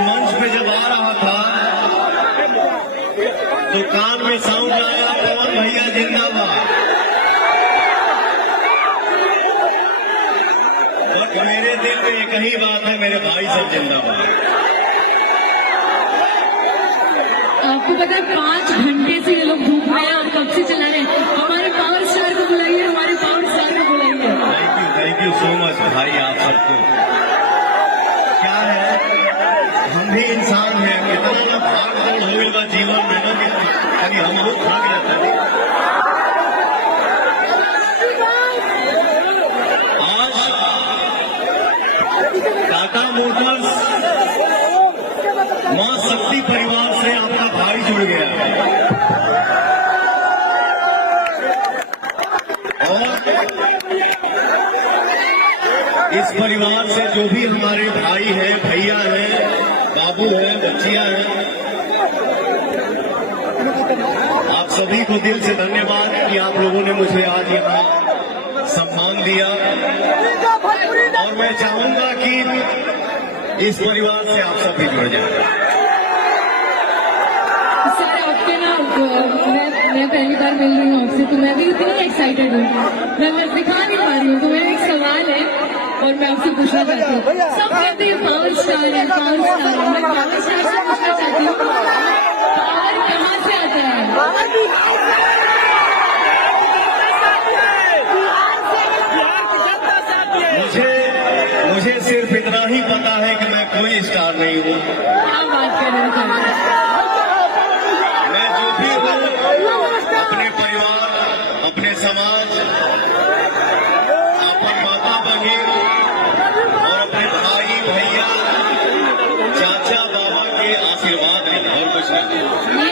मंच पे जब आ रहा था तो कान में साउंड आया, पवन भैया जिंदाबाद। बट मेरे दिल में एक ही बात है, मेरे भाई सब जिंदाबाद। आपको पता है 5 घंटे से ये लोग धूप में हैं और कब से चला रहे हैं। हमारे पावर स्टार को बुलाइए, हमारे पावर स्टार को बुलाइए। थैंक यू सो मच भाई, आप सबको। क्या है, हम भी इंसान हैं, कितना ना भाग दौड़ हो गई बा जीवन में ना, कि हम लोग भाग जाते हैं। आज टाटा मोटर्स मां शक्ति परिवार से आपका भाई जुड़ गया है और इस परिवार से जो भी हमारे भाई हैं, भैया हैं, बाबू हैं, बच्चियां हैं, आप सभी को दिल से धन्यवाद कि आप लोगों ने मुझे आज यहाँ सम्मान दिया। और मैं चाहूंगा कि इस परिवार से आप सभी जुड़ जाए। सर आपके ना मैं पहली बार मिल रही हूँ आपसे, तो मैं भी इतनी एक्साइटेड हूँ, मैं बस दिखा नहीं पा रही हूँ। तो मेरा एक सवाल है और मैं आपसे पूछना चाहती हूँ। सब कहते हैं पावर स्टार है, पावर स्टार है। मैं पावर स्टार से पूछना चाहती हूँ, पावर कहाँ से आता है? मुझे सिर्फ इतना ही पता है कि मैं कोई स्टार नहीं हूँ। क्या बात कर रहे हैं? मैं जो भी हूँ अपने परिवार, अपने समाज, अपने माता बहन और अपने भाई भैया, चाचा बाबा के आशीर्वाद है और कुछ नहीं।